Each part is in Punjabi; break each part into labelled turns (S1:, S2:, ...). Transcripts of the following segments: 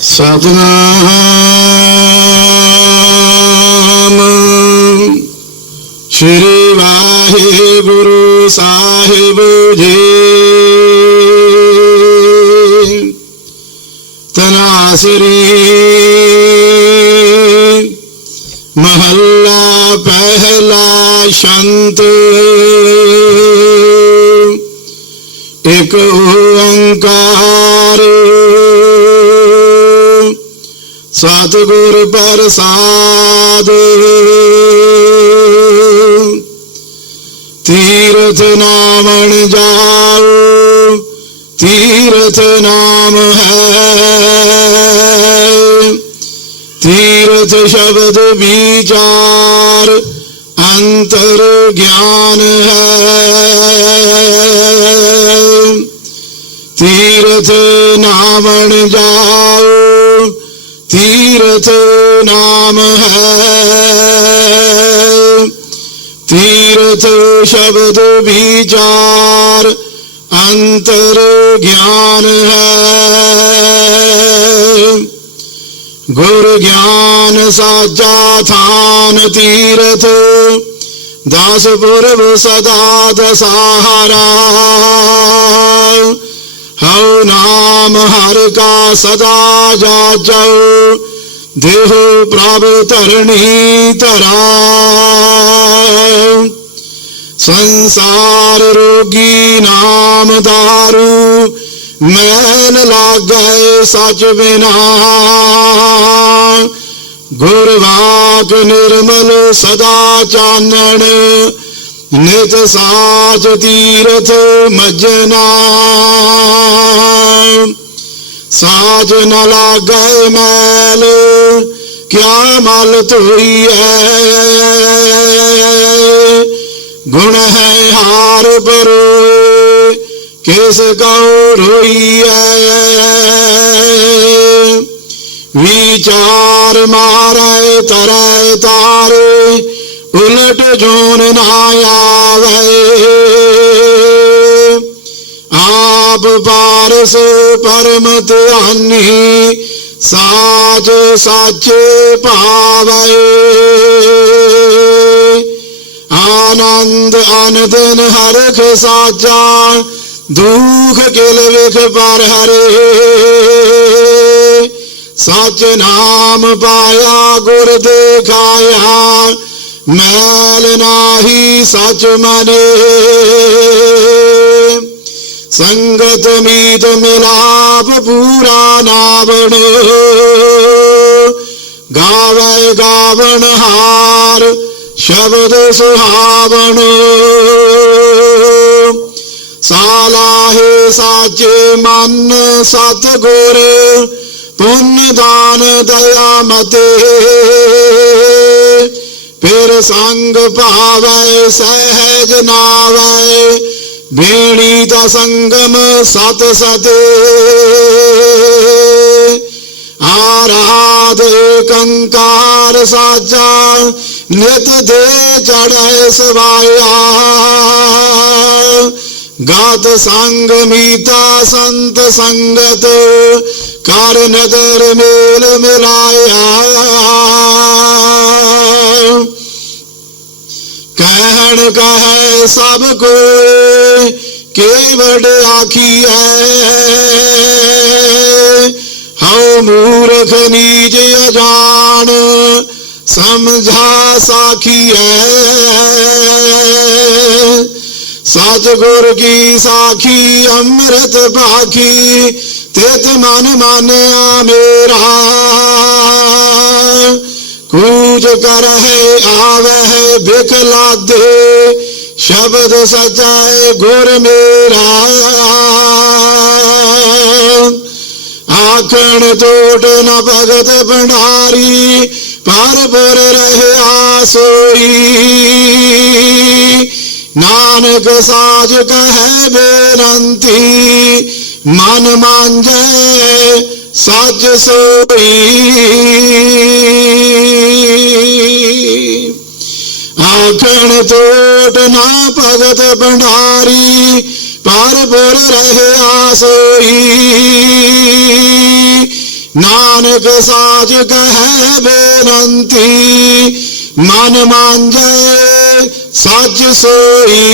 S1: ਸਤਨਾਮ। ਸ਼੍ਰੀ ਵਾਹਿਗੁਰੂ ਸਾਹਿਬ ਜੀ। ਤਨਾਸਰੀ ਮਹੱਲਾ ਪਹਿਲਾ ਸ਼ੰਤ। ਇਕ ਓੰਕਾਰ ਸਤਿਗੁਰ ਪ੍ਰਸਾਦ। ਤੀਰਥ ਨਾਮਣ ਜਾਓ, ਤੀਰਥ ਨਾਮ ਹੈ। ਤੀਰਥ ਸ਼ਬਦ ਵਿਚਾਰ ਅੰਤਰ ਗਿਆਨ ਹੈ। ਤੀਰਥ ਨਾਮਣ ਜਾਓ ਤੀਰਥ ਨਾਮ ਹੈ। ਤੀਰਥ ਸ਼ਬਦ ਵਿਚਾਰ ਅੰਤਰ ਗਿਆਨ ਹੈ। ਗੁਰ ਗਿਆਨ ਸਾਚਾ ਥਾਨ ਤੀਰਥ, ਦਸ ਪੁਰਬ ਸਦਾ ਦਸਾਹਰਾ। ਹਉ ਨਾਮ ਹਰ ਕਾ ਸਦਾ ਜਾਚਉ ਦੇਹ ਪ੍ਰਭ ਧਰਣੀ ਧਰਾ ਸੰਸਾਰ ਰੋਗੀ ਨਾਮ ਦਾਰੂ ਮੈਨ ਲਾਗੈ ਸਚ ਬਿਨਾ। ਗੁਰਵਾਕ ਨਿਰਮਲ ਸਦਾ ਚਾਨਣ, ਨਿਤ ਸਾਚ ਤੀਰਥ ਮਜਨਾ। ਸਾਜ ਨ ਲਾਗੈ ਮੈਲ ਕਿਆ ਮਲ ਧੋਈਐ ਗੁਣ ਹੈ ਹਾਰ ਪਰੋਏ ਕਿਸ ਕਉ ਰੋਈਐ ਵਿਚਾਰ ਮਾਰੈ ਤਰੈ ਤਾਰੇ ਉਲਟ ਜੋਨ ਨਾ ਆਵੇ ਆਪ ਪਾਰਸ ਪਰਮ ਧਿਆਨੀ, ਸਾਚ ਸਾਚੇ ਭਾਵੇ। ਆਨੰਦ ਅਨੰਦਨ ਹਰਖ ਸਾਚਾ, ਦੁਖ ਕਿਲ ਵਿਖ ਪਰ ਹਰੇ। ਸਚ ਨਾਮ ਪਾਇਆ, ਗੁਰ ਦੇਖਾਇਆ, ਮੈਲ ਨਾਹੀ ਸਚ ਮਨੇ। ਸੰਗਤ ਮੀਤ ਮਿਲਾਪ ਪੂਰਾ ਨਾਵਣ ਗਾਵੇ ਗਾਵਣ ਹਾਰ ਸ਼ਬਦ ਸੁਹਾਵਣ ਸਾਲਾਹੇ ਸਾਚੇ ਮਨ ਸਤ ਗੁਰ ਪੁੰਨ ਦਾਨ ਦਇਆ ਮਤੇ ਫਿਰ ਸੰਗ ਭਾਵੈ ਸਹਿਜ ਨਾਵੈ ਬੇਣੀ ਦਾ ਸੰਗਮ ਸਤ ਸਤੇ ਆਰਾਧ ਕੰਕਾਰ ਸਾਚਾ ਨਿਤ ਦੇ ਚੜੈ ਸਵਾਇਆ। ਗਾਤ ਸੰਗ ਮੀਤਾ ਸੰਤ ਸੰਗਤ, ਕਰ ਨਦਰ ਮੇਲ ਮਿਲਾਇਆ। ਕਹਿਣ ਕਹੈ ਸਭ کے بڑ آخی ہے مورخ نیج اجان سمجھا ساکھی ہے سچ گر کی ساکھی امرت باقی تیت من مانیا میرا کوج کر ہے آوہ بکلا دے ਸ਼ਬਦ ਸਚਾਏ ਗੁਰ ਮੇਰਾ। ਆਖਣ ਟੋਟ ਨ ਭਗਤ ਭੰਡਾਰੀ, ਪਰ ਪੁਰ ਰਹਿਆ ਸੋਈ। ਨਾਨਕ ਸਾਜ ਕਹੈ ਬੇਨੰਤੀ, ਮਨ ਮਾਂਜੈ ਸੱਚ ਸੋਈ। ਆਖਣ ਟੋਟ ਨਾ ਭਗਤ ਭੰਡਾਰੀ ਪਰ ਪੁਰ ਰਹਿਆ ਸੋਈ ਨਾਨਕ ਸਾਜ ਕਹੈ ਬੇਨੰਤੀ, ਮਨ ਮਾਂਜੈ ਸੱਚ ਸੋਈ।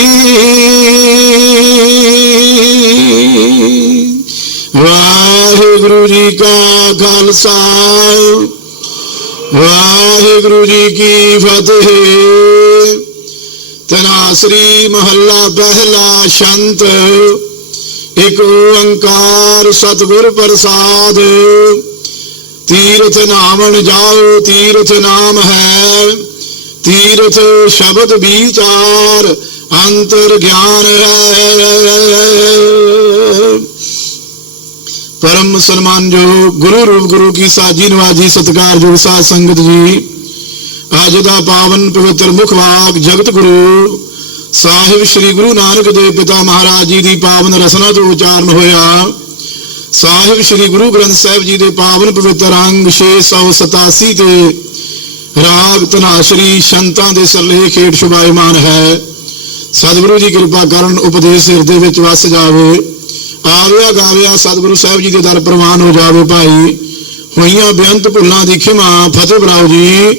S1: ਵਾਹਿਗੁਰੂ ਜੀ ਕਾ ਖਾਲਸਾ, ਵਾਹਿਗੁਰੂ ਜੀ ਕੀ ਫਤਿਹ। ਤਨਾਸਰੀ ਮਹੱਲਾ ਪਹਿਲਾ ਸ਼ੰਤ, ਇਕ ਓੰਕਾਰ ਸਤਿਗੁਰ ਪ੍ਰਸਾਦ। ਤੀਰਥ ਨਾਮਣ ਜਾਓ, ਤੀਰਥ ਨਾਮ ਹੈ। ਤੀਰਥ ਸ਼ਬਦ ਵਿਚਾਰ ਅੰਤਰ ਗਿਆਨ ਹੈ। ਪਰਮ ਸਨਮਾਨ ਜੋ ਗੁਰੂ ਰੂਪ ਗੁਰੂ ਕੀ ਸਾਜੀ ਨਵਾਜੀ ਸਤਿਕਾਰਯੋਗ ਸਾਧ ਸੰਗਤ ਜੀ ਅੱਜ ਦਾ ਪਾਵਨ ਪਵਿੱਤਰ ਮੁਖ ਵਾਕ ਜਗਤ ਗੁਰੂ ਸਾਹਿਬ ਸ੍ਰੀ ਗੁਰੂ ਨਾਨਕ ਦੇਵ ਪਿਤਾ ਮਹਾਰਾਜ ਜੀ ਦੀ ਪਾਵਨ ਰਸਨਾ ਤੋਂ ਉਚਾਰਨ ਹੋਇਆ। ਸਾਹਿਬ ਸ੍ਰੀ ਗੁਰੂ ਗ੍ਰੰਥ ਸਾਹਿਬ ਜੀ ਦੇ ਪਾਵਨ ਪਵਿੱਤਰ ਅੰਗ 687 ਤੇ ਰਾਗ ਤਨਾਸ਼ਰੀ ਸ਼ੰਤਾਂ ਦੇ ਸਰਲੇਖ ਹੇਠ ਸ਼ੁਭਾਇਮਾਨ ਹੈ। ਸਤਿਗੁਰੂ ਜੀ ਕਿਰਪਾ ਕਰਨ ਉਪਦੇਸ਼ ਹਿਰਦੇ ਵਿੱਚ ਵਸ ਜਾਵੇ। ਆਵਿਆ ਗਾਵਿਆ ਸਤਿਗੁਰੂ ਸਾਹਿਬ ਜੀ ਦੇ ਦਰ ਪ੍ਰਵਾਨ ਹੋ ਜਾਵੇ ਭਾਈ। ਹੋਈਆਂ ਬੇਅੰਤ ਭੁੱਲਾਂ ਦੀ ਖਿਮਾ ਫਤਿਹ ਬਰਾਓ ਜੀ।